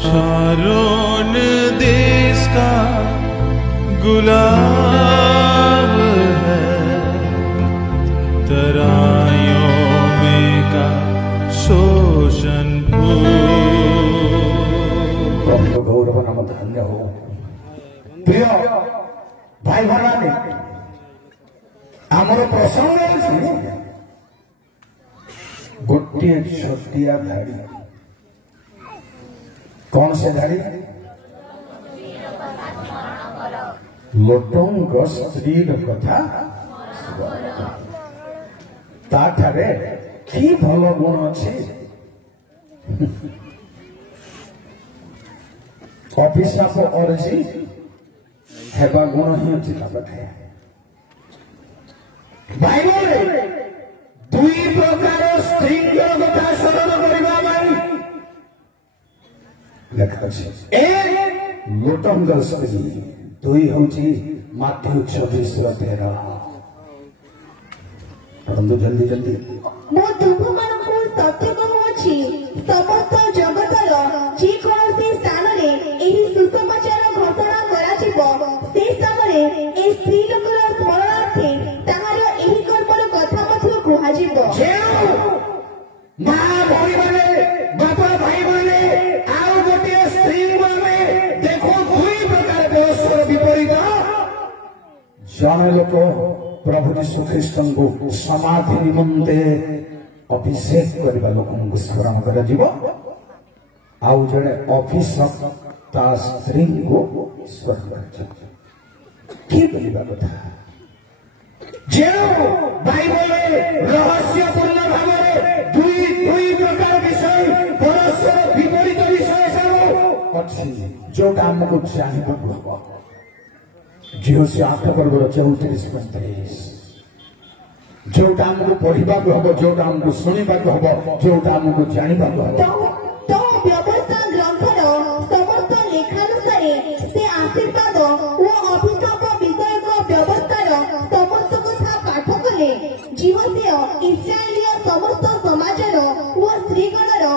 Sharon देश का गुलाब है, तराइयों में का शोषण भूल गौरव नाम धन्य हो। प्रिय भाई भगानी आमर प्रसंग गोटे छोटिया धाड़ी। कौन से धाड़ी? लोटंग स्त्री कथा ताठारे कि भल गुण अच्छे। अभिशाप अर्जी हेबा गुण ही अच्छी बताया। बाइबल दुई प्रकार स्त्री कथा स्मरण करने लिखा एक लोटंग स्त्री, दुई हूँ माथ्यू 26:13। पढ़ंतु जल्दी जल्दी। मो तुम मानकु सत्य कहूछि, समस्त जगतर जे कोनोसी स्थानरे एही सुसमाचार घोषणा कराजिब, से स्थानरे ए स्त्री लोकर स्मरणार्थे ताहार एही कर्मर कथा मध्य कुहाजिब। मां भाई माने बापा भाई माने आउ गोटे स्त्री माने देखो दुई प्रकार परस्पर विपरीत। जने लोक प्रभु यीशु ख्रीष्ट को समाधि निमंते अभिषेक करने लोक स्मरण कर आउ जड़े अभिषेक ता स्त्री को स्मरण कर कथा जो बाइबल रहस्यपूर्ण भाव दुई प्रकार विषय परस्पर विपरीत विषय सब अच्छी जोटा आमको जानवा हम। झील से 8 पर्व 34-35 जोटा आमको पढ़ा हम, जोटा आमको शुणा हम, जोटा आमको जानवा हम। तो व्यवस्था ग्रंथर समस्त लेखानुसार से आशीर्वाद और अभिशाप विषय व्यवस्थार समस्त कथा पाठ कले जीव से इस्राएलीय समस्त समाजर ओ स्त्रीगणर ओ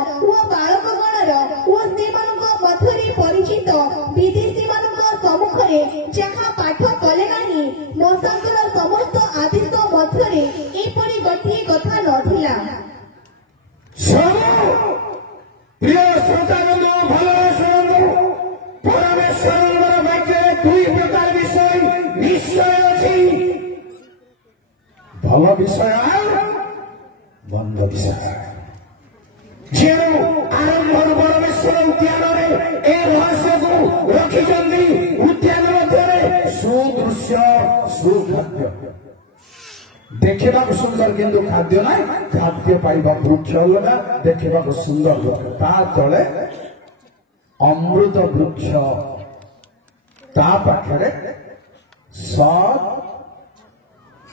बालकगणर ओ सेମାନଙ୍କ ମଧ୍ୟରେ ପରିଚିତ विदेशी ମାନଙ୍କ ସମ୍ମୁଖରେ ଯାହା ପାଠ କଲେ ନାହିଁ, ମୋଶଙ୍କର ସମସ୍ତ ଆଦେଶ ମଧ୍ୟରେ ଏପରି ଗୋଟିଏ କଥା ନଥିଲା। प्रिय श्रोतागण भल शुणु, परमेश्वर वाक्य दुई प्रकार विषय निश्चय अच्छी, भल विषय बंद विषय। जो आरंभ परमेश्वर उद्यान ए रहस्य को रखी उद्यान मध्य सुदृश्य सुखाद्य देखा सुंदर किंतु खाद्य ना, खाद्य पाइबा वृक्ष अलगा, देखा सुंदर ता तले अमृत वृक्ष, ता पाखरे सत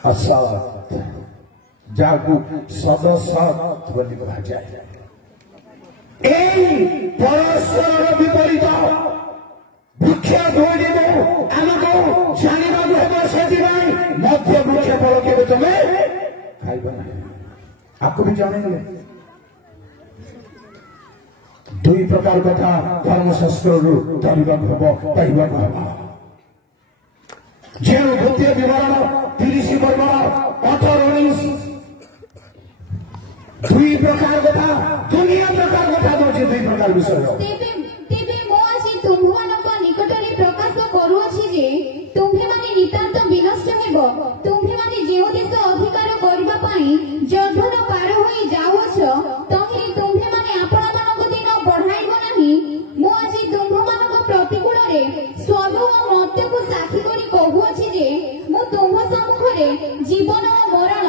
असत जाकू सदसत बोली कहा जाए। परस्पर विपरीत वृक्ष जोड़ आमको जानवा से मध्य वृक्ष फल के तुम खाइब ना, आपको भी जानेंगे। दुई प्रकार कथा धर्मशास्त्र धरवा हम पाइबा हम। जो द्वितीय विवरण 30 पर्व 18-19 दुई प्रकार कथा दुनिया प्रकार कथा दूसरी दुई प्रकार विषय। तेबे मो आसी तुम्हानक निकटरे प्रकाश करूअछि जे तुम्हे माने नितांत विनष्ट हेबो। तुम्हे माने जेउ देश अधिकार करबा पई जर्धन पार होई जाउछ, तहि तुम्हे माने आपणा मानक दिन बढ़ाइबो नाही। मो आसी तुम्हानक प्रतिकूल रे स्वाद और मर्त्य को साक्षी करी कहूअछि जे मो तुम सम्मुखरे जीवन और मरण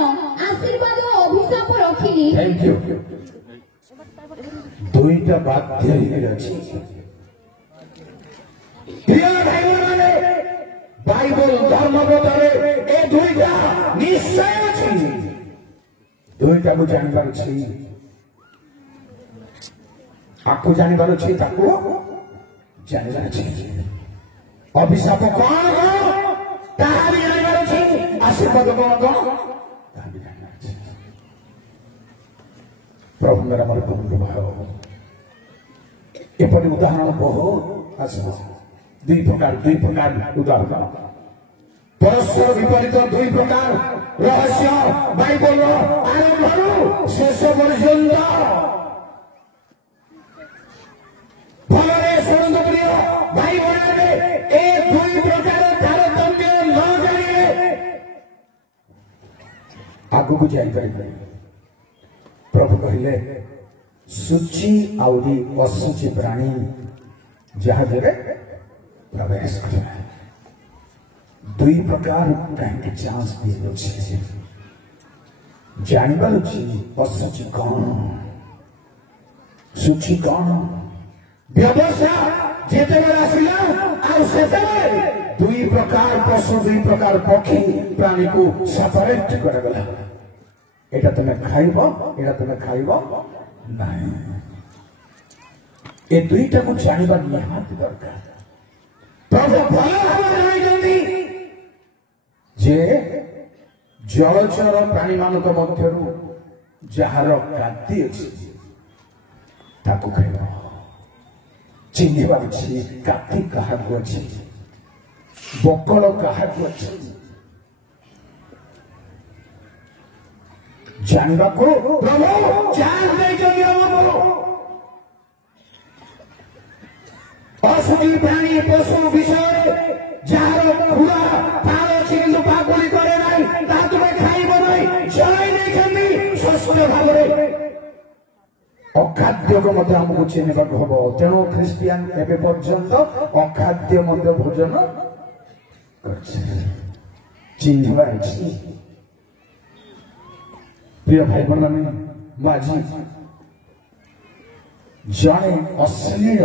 आशीर्वाद और अभिशाप रखिली। Thank you. दुईटा बाध्य ही अछि। प्रिय भाई माने बाइबल धर्म बदले ए दुईटा निश्चय अछि। दुईटा को जानबार अछि, आपको जानबार अछि, ताको जानबार अछि। अभिशाप कौन हो ताहा भी जानबार अछि, आशीर्वाद कौन हो ताहा भी जानबार अछि। प्रभु मेरा मन बंधु भाव एपरि उदाहरण बहुत आस दुई प्रकार उदाहरण परस्पर विपरीत दुई प्रकार रहस्य बाइबल आरंभ शेष पर्यंत फलरे शुणु प्रिय भाई भने ए दुई प्रकार तारतम्य न जानिए आगु को जाइए प्रभु कहले सूची आउरी असूची प्राणी जहाजरे प्रवेश करे दुई प्रकार कहीं चांस दिए जानवर असूची कौन सूची कौन व्यवस्था जिते आसला दुई प्रकार पशु दुई प्रकार पक्षी प्राणी को सेपरेट करगला एटा तुम्हें खाइब एटा तुम्हें खाइब नहीं ए दुईटा को जानवा निहाती दरकार प्रभु भल भाव जे जलचर प्राणी मानक मध्यरु जार खाद्य अच्छी ताकू खाइब चिन्हवार अच्छी काठी क्या अच्छी बकल क्या अच्छी जानवा को प्रभु असूची प्राणी पशु विषय जार पूरा पाल अच्छी कि पाकुली करे ना तुम्हें खाइब नहीं जलाई नहीं खानी स्वस्थ भाव अखाद्य को मध्य आमको चिन्हवा हम तेणु ख्रीस्टियान एवं पर्यंत अखाद्य भोजन चिन्हवा प्रिय भाई मैंने माझी जड़े अश्लील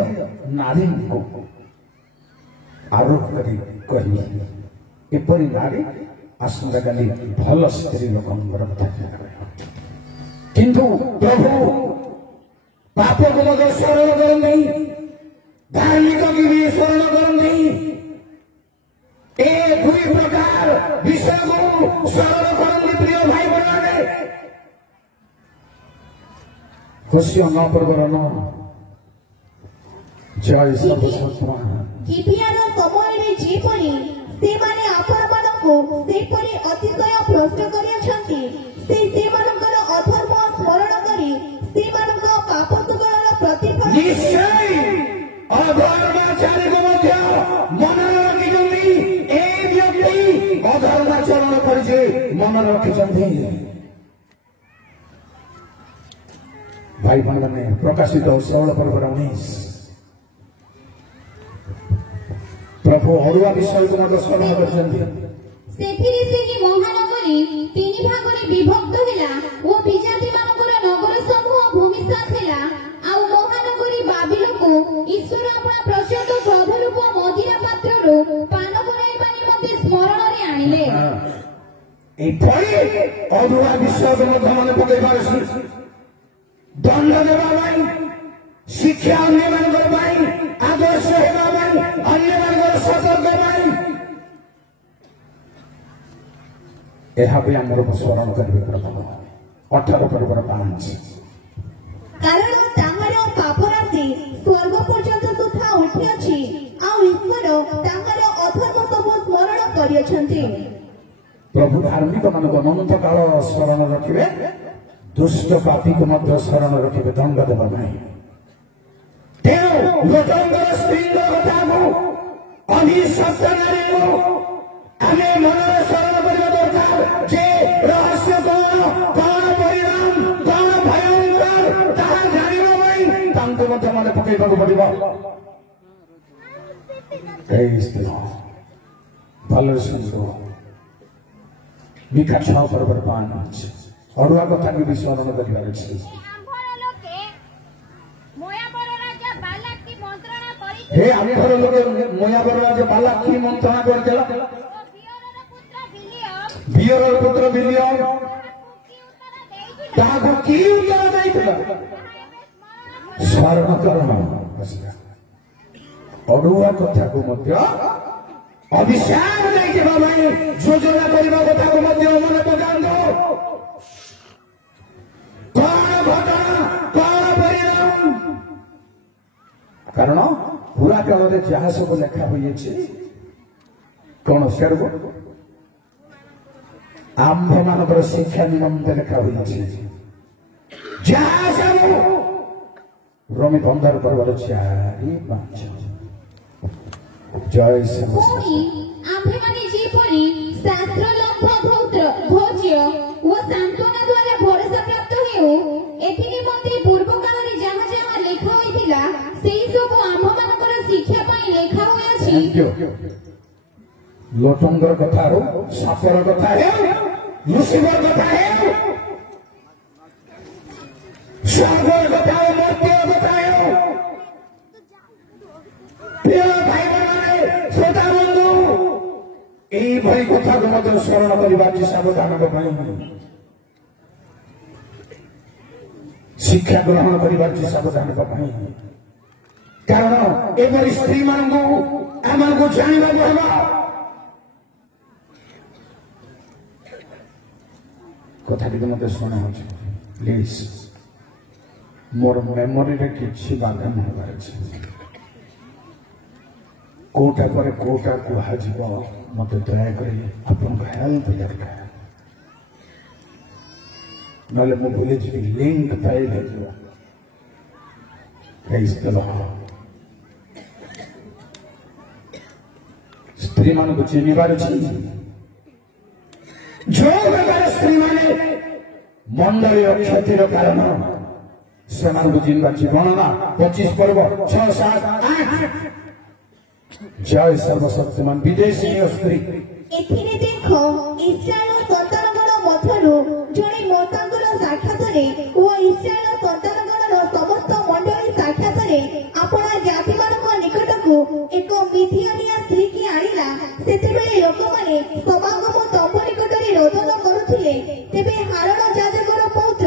नारी को आरोप करी एपरी नारी आसंता काली भल स्त्री लोक किंतु प्रभु पाप को मत स्मरण करते धार्मिक की भी स्मरण करते ए दुई प्रकार विषय को स्मरण करते प्रिय भाई बने खुशी न परवरन जय सब सत्वा किपियार समयरे जेपरि सेमाने आपणमानकु सेपरि अतिशय भ्रष्ट करियछन्ति सेमानकर अधर्म स्मरण करी सेमानक पाप सकलर प्रतिफल निश्चय अधर्माचारी को मध्य मन रखिछन्ति ए व्यक्ति अधर्माचरण करजे मन रखिछन्ति भाई बहन प्रकाशित 16 पर्व 19 प्रभु अरुआ विषय को मत स्मरण करछन्ति सेथिरे सेही महानगरी तीन भागरे विभक्त होला ओ विजाति मानकर नगर समूह भूमिसात होला आ महानगरी बाबिल को ईश्वर अपना प्रचंड प्रभु रूप मदिरा पात्र रो पान बनाइबा निमंते स्मरण रे आनिले ए परे अरुआ विषय को मत मन पकेबार दंड देवा शिक्षा अन्य मानकर आदर्श होगा अन्य मानकर सतर्क यह स्मरण करेंगे प्रभु 18 पर्व 5 कारण तांगर पाप राशि स्वर्ग पर्यंत सुधा उठी अछि आ ईश्वर तांगर अधर्म सब स्मरण करियछन्ति प्रभु धार्मिक मानक अनंत काल स्मरण रखिबे दुष्ट पापी को मध्य शरण रखिबे दंड देवा नहीं तेणु लोकंगर स्त्री कथा को अभिशप्त नारी को आमे मनरे शरण करबा दरकार जे रहस्य कौन परिणाम कौन भयंकर ताहा जानिबा नहीं तांको मध्य मन पकेबा को पड़िबा स्त्री भल सुनो मिका 6 पर्व 5 अरुआ कथा की भी स्मरण करिबार अछि हे आम्भर लोके मोयाबर राजा बालाक की मंत्रणा करदेला बियरर पुत्र बिलियम ताको की उत्तर दैथिला स्मरण करण अरुआ कथा को मध्य अभिशाप दैथिबा भाई योजना करिबा कथा को मध्य मन पकांदो कौन घटना कौन परिणाम कारण पुरा काल जहाँ सब लेखा हो कौन सियाड़ आंभ मान शिक्षा निमंते लेखा हो जहाँ सब रोमी 15 पर्वर 4-5 जय श्री ପୁଣି ଆମ୍ଭେମାନେ ଯେପରି ଶାସ୍ତ୍ର ଲବ୍ଧ ଭୋଜ୍ୟ ଓ ସାନ୍ତ୍ୱନା ଦ୍ୱାରା ଭରସା ପ୍ରାପ୍ତ ହେଉ ଏଥି ନିମନ୍ତେ ପୂର୍ବ କାଳରେ ଯାହା ଯାହା ଲେଖା ହୋଇଥିଲା ସେହି ସବୁ ଆମ୍ଭମାନଙ୍କର ଶିକ୍ଷା ପାଇଁ ଲେଖା ହୋଇଅଛି। लोटंगर कथा हो सापर कथा है लुसिफर कथा है स्वर्गर कथा हो मर्त्य कथा है प्रिय भाई बहन श्रोता बंधु यही भाई कथा को मत स्मरण करवा सावधान शिक्षा ग्रहण करवा सावधान कारण एपरी स्त्री मान को जानवा कथा टी मत शुणा प्लीज मोर मेमोरी रे किसी बाधा न कोटा पर कोटा कह मत दयाक आपन हेल्प दरकार ना भूली जी लिंक फाइल स्त्री मान को चिन्हबार जो प्रकार स्त्री माने मंडली क्षतिर कारण से गणना 25 पर्व 6-7-8 जय सर्वशक्तिमान विदेशी स्त्री ଏଥିରେ ଦେଖ ଇସ୍ରାଏଲ ସନ୍ତାନଗଣ ମଧ୍ୟରୁ ଜଣେ ମୋତାଙ୍କର ସାକ୍ଷାତରେ ଓ ଇସ୍ରାଏଲ ସନ୍ତାନଗଣର ସମସ୍ତ ମଣ୍ଡଳୀ ସାକ୍ଷାତରେ ଆପଣା ଜାତିମାନଙ୍କ ନିକଟକୁ ଏକ ମିଥିଆନିଆ ସ୍ତ୍ରୀକି ଆଣିଲା। ସେତେବେଳେ ଲୋକମାନେ ସମାଗମ ତମ୍ବୁ ନିକଟରେ ରୋଦନ କରୁଥିଲେ। ତେବେ ହାରଣ ଯାଜକର ପୌତ୍ର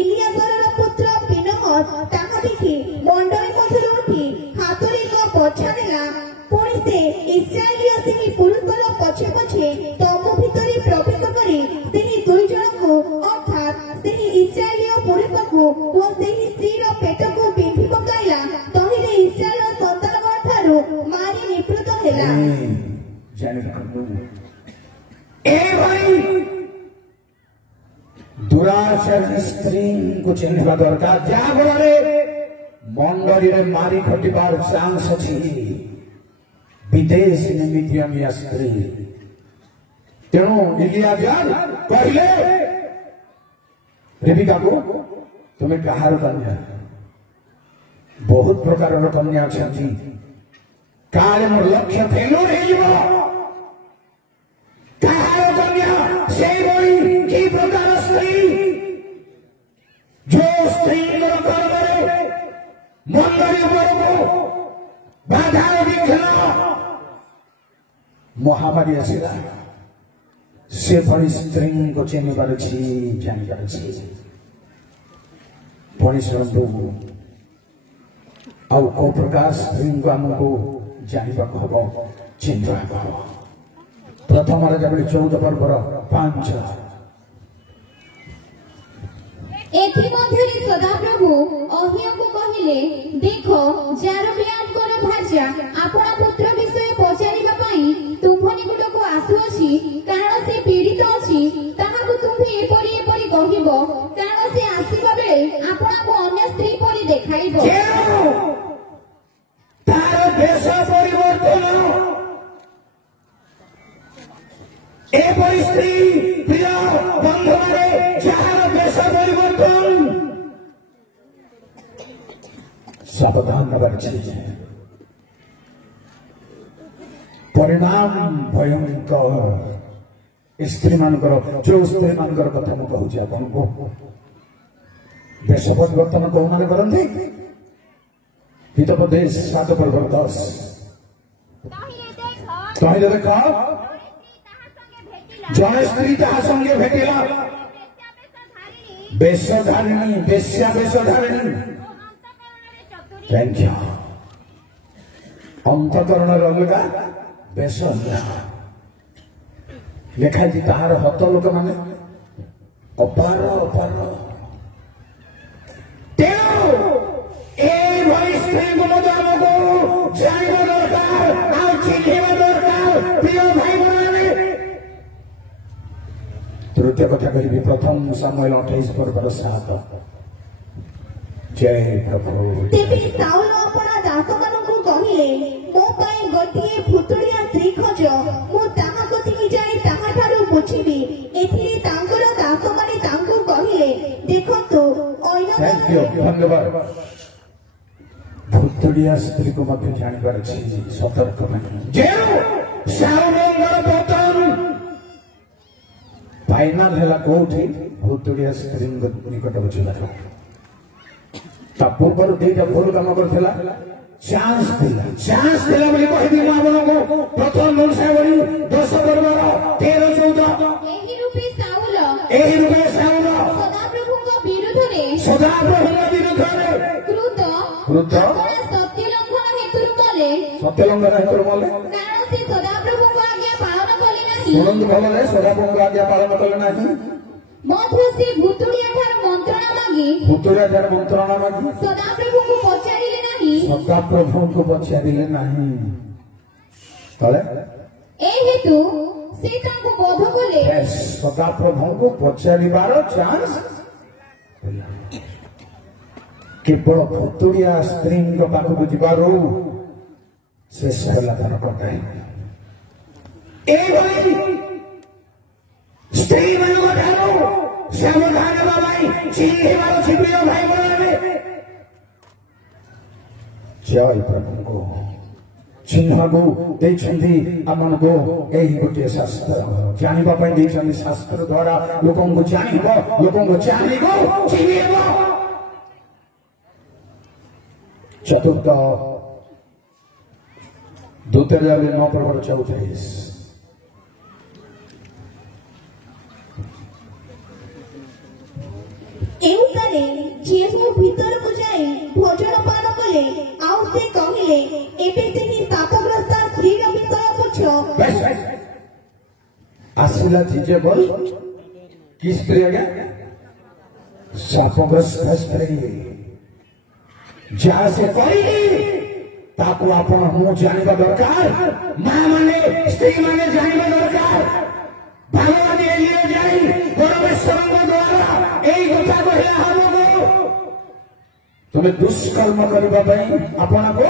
ଇଲିଆଜରର ପୁତ୍ର ପିନହସ ତାହା ଦେଖି ମଣ୍ଡଳୀ ମଧ୍ୟରୁ ଉଠି ହାତରେ ଏକ ବଛା ନେଲା। ପୁଣି ସେ ଇସ୍ରାଏଲୀୟ ସେହି ପୁରୁଷର ପଛେ ପଛେ ତମ୍ବୁ ଭିତରେ ପ୍ରବେଶ କରି ସେହି 2 ଜଣଙ୍କୁ ଅର୍ଥାତ୍ ସେହି ଇସ୍ରାଏଲୀୟ ପୁରୁଷକୁ ଓ ସେହି ସ୍ତ୍ରୀର ପେଟକୁ ବିନ୍ଧି ପକାଇଲା। ତହିଁରେ ଇସ୍ରାଏଲ ସନ୍ତାନଙ୍କ ଠାରୁ ମାରି ନିବୃତ୍ତ ହେଲା। दुराचार स्त्री को चिन्हवा दरकार जहाँफल मंडली में मारी घटार चांस अच्छी विदेश मिथियानिया स्त्री तेणु इलियाजार कहले रेबिका को तुम्हें कहार कन्या बहुत प्रकार कन्या अच्छा काले मोर लक्ष्य फेलो कहार कन्या से कि प्रकार स्त्री जो स्त्री मंडली बाधा विघ्न महामारी आसला से भली स्त्री को चिन्ह पार्टी जापर पुणी शुणु आउ कौ प्रकार स्त्री को आमको जानवा हम चिन्ह हम प्रथम राजा 14 पर्वर 5 ଏଥିମଧ୍ୟରେ ସଦାପ୍ରଭୁ ଅହିୟଙ୍କୁ କହିଲେ ଦେଖ ଜାରବିଆଙ୍କର ଭାର୍ଯ୍ୟା ଆପଣା ପୁତ୍ର ବିଷୟ ପଚାରିବା ପାଇଁ ତୁମ୍ଭ ନିକଟକୁ ଆସୁଅଛି କାରଣ ସେ ପୀଡ଼ିତ ଅଛି ତାହାକୁ ତୁମ୍ଭେ ଏପରି ଏପରି କହିବ କାରଣ ସେ ଆସିବା ବେଳେ ଆପଣଙ୍କୁ ଅନ୍ୟ ସ୍ତ୍ରୀ ପରି ଦେଖାଇବ। ତାର ବେଶ ପରିବର୍ତ୍ତନ एपरी स्त्री प्रिय बंधु माने जार देश परिवर्तन सावधान परिणाम भयंकर स्त्री मानकर जो स्त्री मानकर कथा मुझे कहूँ आपन को देश परिवर्तन कौ मान करते हितोपदेश 7 पर्व 10 कहिले देख जड़े स्त्री जहाँ संगे भेटिला बेशधारिणी बेश्या बेशधारिणी थैंक यू अंतकरण अलग बेश लिखाई तार हत लोक माने अपार अपार तेणु स्त्री को गोटे कथा कहि प्रथम सामुएल 28:7 जय प्रभु। तेबे साउल अपना दासमानंकु कहिले मो पई गोटिए भुतुड़िया स्त्री खोज मो ताहा कथिकि जाय ताहा ठारू बुझिबी एथिरे तांकर दासमाने तांकु कहिले देखंतु थैंक यू धन्यवाद। भुतुड़िया स्त्री को मध्य जानिबार अछि सतर्क नहीं जे साउलंगर पतन फाइनल है कोठी भूतुड़िया स्त्री निकट बुझिबार ता पूर्व दुईटा भूल काम करथिला चांस थिला बोली कहबी मु आपनको प्रथम वंशावली 10 पर्वर 13 14 एही रूपे साउल सदाप्रभुଙ୍କ विरुद्धରେ क्रुद्ध सत्यलंघन हेतु मले କାରଣ ସେ ସଦାପ୍ରଭୁଙ୍କ ଆଜ୍ଞା ପାଳନ କଲେ ନାହିଁ। ଶୁଣନ୍ତୁ ଭଲରେ ସଦାପ୍ରଭୁଙ୍କ ଆଜ୍ଞା ପାଳନ କଲେ ନାହିଁ। ମଧ୍ୟ ସେ ଭୁତୁଡ଼ିଆ ଠାରୁ ମନ୍ତ୍ରଣା ମାଗି ସଦାପ୍ରଭୁଙ୍କୁ ପଚାରିଲେ ନାହିଁ। ତଳେ ଏ ହେତୁ ସେ ତାଙ୍କୁ ବୋଧ କଲେ ସଦାପ୍ରଭୁଙ୍କୁ ପଚାରିବାର ଚାନ୍ସ କେବଳ ଭୁତୁଡ଼ିଆ ସ୍ତ୍ରୀଙ୍କ ପାଖକୁ ଯିବାରୁ ଶେଷ ହେଲା ତାର ଟଙ୍କା। ଏଇଭଳି ସ୍ତ୍ରୀ ମାନଙ୍କ ଠାରୁ ସାବଧାନ ହେବା ପାଇଁ ଚିହ୍ନିବାର ପ୍ରିୟ ଭାଇ ଭଉଣୀ ଜୟ ପ୍ରଭୁଙ୍କୁ ଚିହ୍ନକୁ ଦେଇଛନ୍ତି ଆମମାନଙ୍କୁ ଏହି ଗୋଟିଏ ଶାସ୍ତ୍ର ଜାଣିବା ପାଇଁ ଦେଇଛନ୍ତି। ଶାସ୍ତ୍ର ଦ୍ୱାରା ଲୋକଙ୍କୁ ଜାଣିବ, ଲୋକଙ୍କୁ ଜାଣିବ, ଚିହ୍ନିବ। ଚତୁର୍ଥ ଦ୍ୱିତୀୟ 9:34 ଏଉତାରେ ଯେହୁ ଭିତରକୁ ଯାଇ ଭୋଜନ ପାନ କଲେ ଆଉ ସେ କହିଲେ ଏବେ ସେହି ଶାପଗ୍ରସ୍ତ ସ୍ତ୍ରୀର ବିଷୟ ପୁଛ। ଆସିଲା ଜିଜେବଲ କି ସ୍ତ୍ରୀ ଆଜ୍ଞା? ଶାପଗ୍ରସ୍ତ ସ୍ତ୍ରୀ। ଯାହା ସେ କହିଲି ତାକୁ ଆପଣ ମୁଁ ଜାଣିବା ଦରକାର, ମା ମାନେ ସ୍ତ୍ରୀ ମାନେ ଜାଣିବା ଦରକାର। ଭଗବାନ ଏଲିଆ ଯାଇ ପରମେଶ୍ୱରଙ୍କ ଦ୍ୱାରା ଏଇ କଥା କହିଲା ଆମକୁ ତୁମେ ଦୁଷ୍କର୍ମ କରିବା ପାଇଁ ଆପଣଙ୍କୁ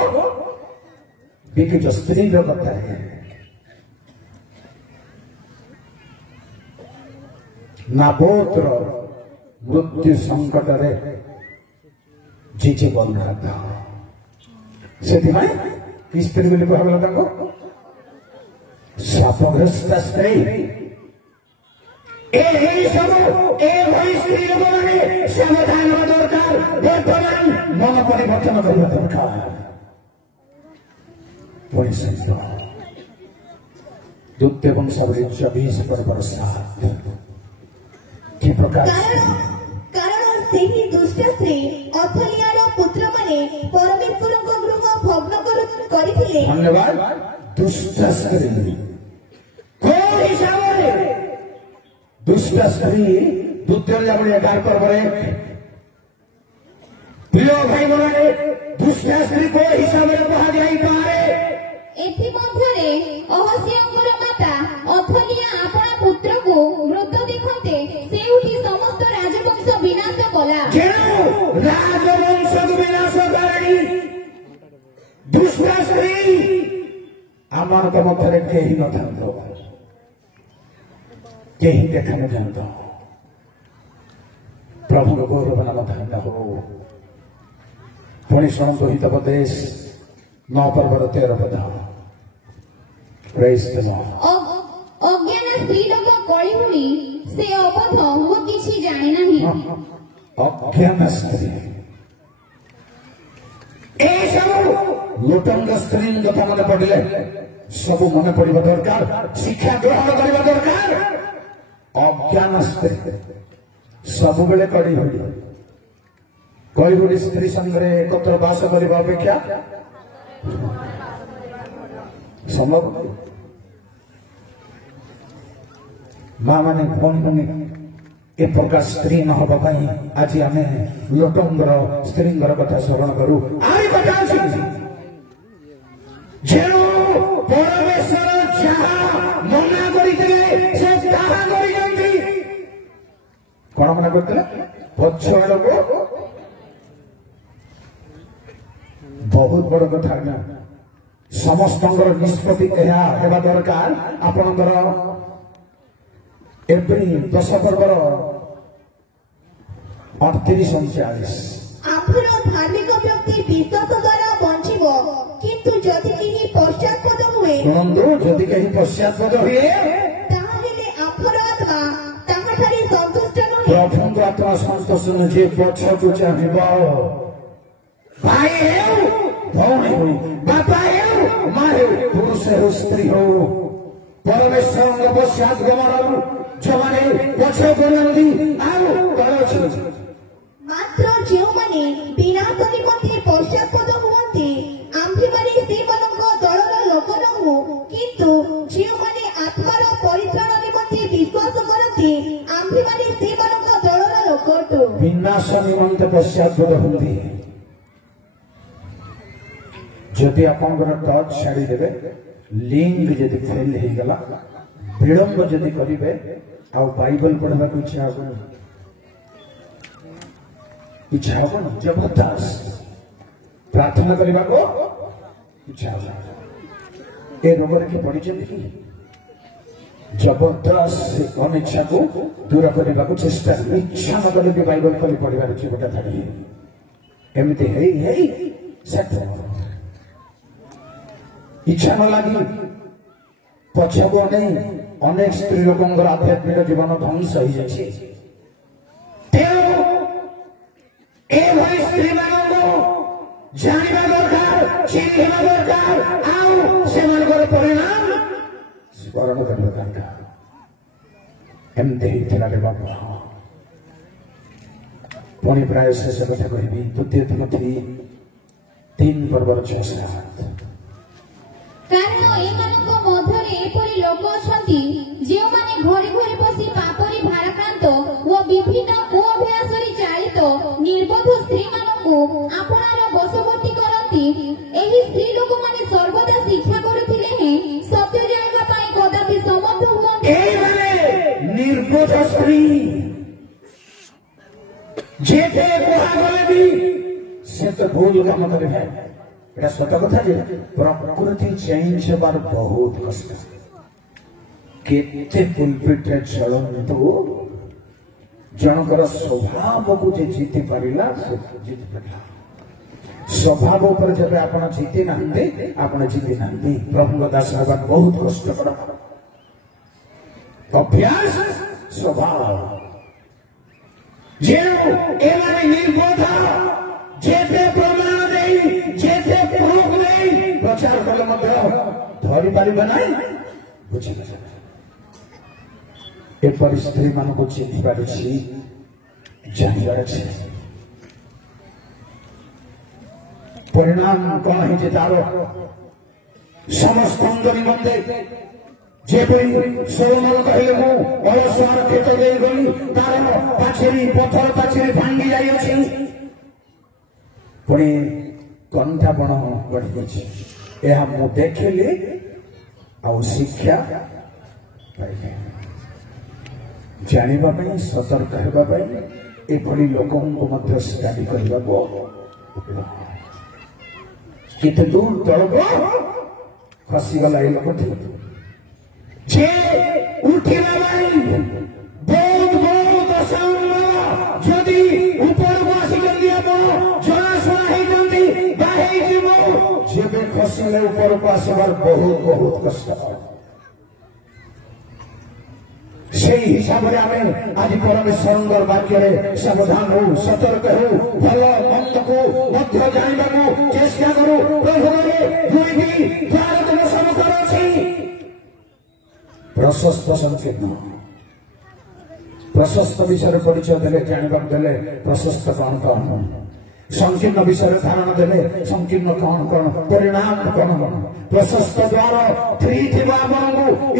ବିକିଛ। ସ୍ତ୍ରୀର କଥା ନାବୋତର ମୃତ୍ୟୁ ସଂକଟରେ ଜିଜେବଲ ରାଧ ସେଥିପାଇଁ କି ସ୍ତ୍ରୀ ବୋଲି କୁହାଗଲା ତାଙ୍କୁ? ଶାପଗ୍ରସ୍ତ ସ୍ତ୍ରୀ। ଏଭଳି ସ୍ତ୍ରୀ ଲୋକମାନେ ସାବଧାନ ହେବା ଦରକାର। ବର୍ତ୍ତମାନ ମନ ପରିବର୍ତ୍ତନ କରିବା ଦରକାର। ପୁଣି ସହିତ ଦ୍ୱିତୀୟ ବଂଶାବଳୀ 24:7 କି ପ୍ରକାର କାରଣ ସେହି ଦୁଷ୍ଟ ସ୍ତ୍ରୀ ଅଥଲିଆର ପୁତ୍ରମାନେ ପରମେଶ୍ୱରଙ୍କ ଗୃହ ଭଗ୍ନ କରିଥିଲେ। ଧନ୍ୟବାଦ। ଦୁଷ୍ଟ ସ୍ତ୍ରୀ କୋଉ ହିସାବରେ? ଦୁଷ୍ଟ ସ୍ତ୍ରୀ ଦ୍ୱିତୀୟ 11:1 ପ୍ରିୟ ଭାଇ ମାନେ ଦୁଷ୍ଟ ସ୍ତ୍ରୀ କୋଉ ହିସାବରେ କୁହାଯାଇପାରେ? ଏଥିମଧ୍ୟରେ ଅହସ୍ୟଙ୍କର ମାତା ଅଥଲିଆ ଆପଣା ପୁତ୍ରକୁ ମୃତ ଦେଖନ୍ତେ ସେଉଠି ସମସ୍ତ ରାଜବଂଶ ବିନାଶ କଲା। ଯେଉଁ ରାଜବଂଶକୁ ବିନାଶକାରୀ ଦୁଷ୍ଟ ସ୍ତ୍ରୀ ଆମମାନଙ୍କ ମଧ୍ୟରେ କେହି ନଥାନ୍ତୁ, କେହି ଦେଖା ନଥାନ୍ତୁ। ପ୍ରଭୁଙ୍କ ଗୌରବ ନାମ ଧନ୍ୟ ହଉ। ପୁଣି ଶୁଣନ୍ତୁ ହିତୋପଦେଶ 9:13 ପ୍ରେଜ୍ ଦ ଲର୍ଡ। ଅଜ୍ଞାନ ସ୍ତ୍ରୀ ଲୋକ କଳି ହୁଣି ସେ ଅବଧ ମୁଁ କିଛି ଜାଣି ନାହିଁ। ଅଜ୍ଞାନ ସ୍ତ୍ରୀ ଏସବୁ ଲୁଟଙ୍ଗ ସ୍ତ୍ରୀ କଥା ମନେ ପଡ଼ିଲେ ସବୁ ମନେ ପଡ଼ିବା ଦରକାର, ଶିକ୍ଷା ଗ୍ରହଣ କରିବା ଦରକାର। ଅଜ୍ଞାନ ସ୍ତ୍ରୀ ସବୁବେଳେ କଳିହୁଡ଼ି ସ୍ତ୍ରୀ ସାଙ୍ଗରେ ଏକତ୍ର ବାସ କରିବା ଅପେକ୍ଷା ସମ୍ଭବ। ମା ମାନେ ଭଉଣୀ ଏ ପ୍ରକାର ସ୍ତ୍ରୀ ନ ହେବା ପାଇଁ ଆଜି ଆମେ ଲୋକଙ୍କର ସ୍ତ୍ରୀଙ୍କର କଥା ସ୍ମରଣ କରୁ। ଆଉ କଥା ଅଛି ଯେଉଁ ପରମେଶ୍ୱର ଯାହା ମନା କରିଥିଲେ ସେ ତାହା କରିଛନ୍ତି। बहुत बड़ कथा ना समस्त निष्पत्ति हेबा दरकार आपणकर एप्रिल 10 पर्वर 38-39 आफर धार्मिक व्यक्ति विश्वास द्वारा बंचिब किंतु जदि केही पश्चात्पद हुए शुणु जदि कहीं पश्चात्पद हुए ताहेले आफर आत्मा ताहाठारे संतुष्ट नुहे प्रभु आत्मा संतोष जे पछकु चाहिब भाई हेउ भौणी हो बापा हेउ माँ हेउ पुरुष हेउ स्त्री हो परमेश्वर पश्चात गमन जो माने पछकु नंदी आउ कर मात्र जो माने विनाश निमंते पश्चात्पद हुअन्ति आम्भेमाने सेमानଙ୍କ दଳର लोक नहु किंतु जो माने आत्मार परित्राण निमंते विश्वास करन्ति आम्भेमाने सेमानଙ୍କ दଳର लोक अटु विनाश निमंते पश्चात्पद हुंदी जदि आपनकर टच छाड़ी देबे लिंक जदि फेल हे गला विलंब जदि करिवे आ बाइबल पढ़बा को इच्छा हो इच्छा हो ना जबरदस्त प्रार्थना करने को इच्छा हो ए रोगर की परिचय की जबरदस्त अनिच्छा को दूर करने को चेष्टा इच्छा न कले भी बाइबल कल पढ़ार अच्छी गोटा थाड़ी एमती है सेट इच्छा न लगी पछको नहीं अनेक स्त्री लोकंर आध्यात्मिक जीवन ध्वंस हो जाए स्त्री मानक जाना दरकार चिन्ह दरकार परिणाम स्मरण करने दरकार एमती बाबा पुणी प्राय शेष कथा कहि द्वितीय तिमोथी 3 पर्वर 6-7 कारण एमानଙ୍କ ମଧ୍ୟରେ ଏପରି ଲୋକ ଅଛନ୍ତି ଯେଉଁମାନେ ଘରେ ଘରେ ବସି ପାପରେ ଭାରାକ୍ରାନ୍ତ ଓ ବିଭିନ୍ନ କୁଅଭ୍ୟାସରେ ଚାଳିତ ନିର୍ବୋଧ ସ୍ତ୍ରୀମାନଙ୍କୁ ଆପଣାର ବଶବର୍ତ୍ତୀ କରନ୍ତି ଏହି ସ୍ତ୍ରୀ ଲୋକମାନେ ସର୍ବଦା ଶିକ୍ଷା କରୁଥିଲେ ହେଁ ସତ୍ୟ ଜାଣିବା ପାଇଁ କଦାପି ସମର୍ଥ ହୁଅନ୍ତି ଏଇମାନେ ନିର୍ବୋଧ ସ୍ତ୍ରୀ ଯେତେ କୁହାଗଲେ ବି ସେ ତ ଭୁଲ କାମ କରିବେ এটা সত্য কথা যে প্রকৃতি চেঞ্জ হবার বহুত কষ্ট কেতে পুলপিটে চলন্তু জনকর স্বভাবକୁ যে জিতি পারিলা সে জিতি পারিলা স্বভাব উপরে যেবে আপন জিতি নাহান্তি আপন জিতি নাহান্তি প্রভুଙ୍କ দাସ হବା ବହୁତ কষ্টকর অভ্যাস স্বভাব যে এମାନେ নির্বোধ যেতে প্রমাণ দেই যেতে প্রুফ নেই প্রচার কলে মধ্যে ধরি পারিবে নাই বুঝিবে এপরি স্ত্রী মানকু চিহ্নিবার ଅଛି জানিবার ଅଛି পরিণাম কোন হইছে তার সমস্ত নিমন্তে যেপরি সৌমন কহিলে মু অলসার ক্ষেত দেই গলি তার পাছেরি পথর পাছেরি ভাঙ্গি যাইଅଛି पुणी कंठापण बढ़ी यह मु देखिली आ शिक्षा जानापी सतर्क होगापी एभली लोक स्टडी करने केते दूर तल को खसीगला ये लोक जे उठिला बहुत बहुत जदि ऊपर को आसिक जनाशुना जेबे खसिले ऊपर को आसबार बहुत बहुत कष्ट से हिसाब से आम आज परमेश्वर वाक्य सावधान हो सतर्क हो भल मंद को जानवा चेष्टा करूँ भारत सम्मुखर अच्छी प्रशस्त संकीर्ण प्रशस्त विषय परिचय देले जानवाक देले प्रशस्त कौन कौन संकीर्ण विषय धारण देले संकीर्ण कौन कौन परिणाम कौन कौन प्रशस्त द्वार फ्री थी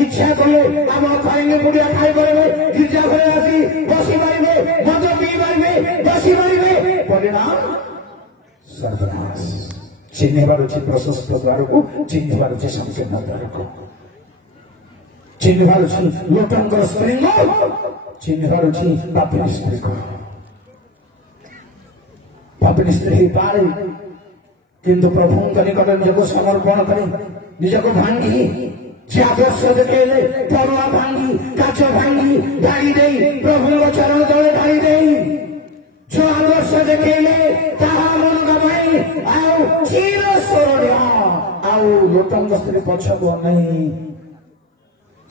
इच्छा कले आम खाइले बुढ़िया खाई पारे गिरजा घरे आसी बसी पारे मद पी पारे बसी पारे परिणाम सर्वनाश चिन्हबार अच्छे प्रशस्त द्वार को चिन्हबार अच्छे संकीर्ण द्वार को चिन्हबार अच्छी लोकंकर स्त्री चिन्हबार अच्छी पापिनी स्त्री को पापिनी स्त्री पारे किंतु प्रभु निकट निजको समर्पण करे निजको भांगी जे आदर्श देखेले परुआ भांगी काच भांगी ढाई दे प्रभु चरण तले ढाई दे जो आदर्श देखेले ताहा मन गवाई आउ चिर सोरण्य आउ लोटंग स्त्री पछको नहीं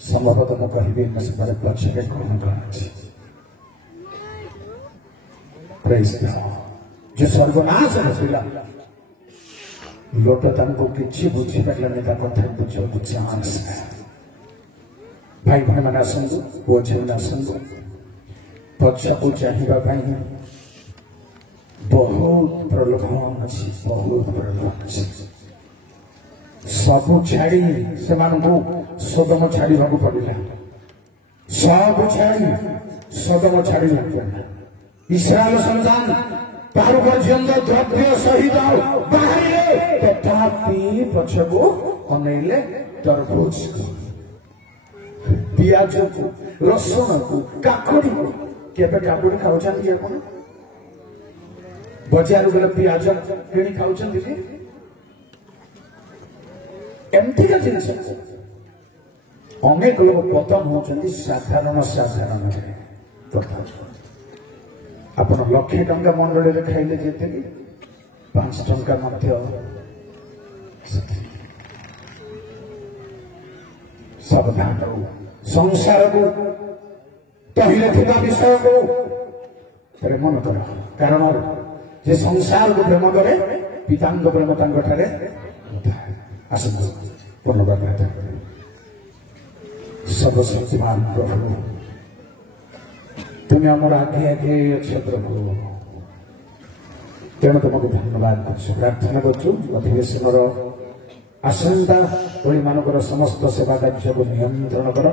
संभवतः कहबे न से पछके कौन करा प्रेज गॉड जो सर्वनाश होइला लोट तांको किछि बुझी पारलानि ता कथा बुझो चांस भाई भाई माने आसंतु पुओ झिना आसंतु पछको चाहिबा भाई बहुत प्रलोभन अछि बहुत प्रलोभन अछि सबु छाड़ी से मानकु सदम छाड़ी भागु पड़िला सब छाड़ी सदम छाड़ी पड़िला इस्राएल संतान तार पर्यंत द्रव्य सहित बाहर तथापि पछको अनेले तरबूज पियाज को रसुण को काकुड़ी केबे काकुड़ी खाउछन कि आपण बजार गले पियाज किणी खाउछन कि एमती का जिनिस अनेक लोग पतन होचंदी साधारण साधारण कथा आपण लक्षे टंका मंडली रे खाइले जेते 5 टंका मध्य सावधान रहो संसार को तहिले थिबा विषय को प्रेम न करो कारण जे संसार को प्रेम करे पितांग प्रेम तांग ठारे आसंतु पूर्णवाद सर्वशक्तिमान प्रभु तुम्हें आम आगे आगे अच्छे प्रभु तेणु तुमको धन्यवाद कर प्रार्थना करधिवेशन आसंता भली मानकर समस्त सेवा कार्य को नियंत्रण कर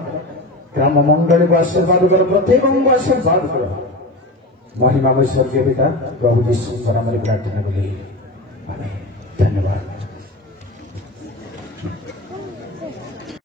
ग्राम मंडली को आशीर्वाद कर प्रत्येक को आशीर्वाद कर महिमा स्वर्गीय पिता प्रभु यीशु नाम प्रार्थना कली आमेन।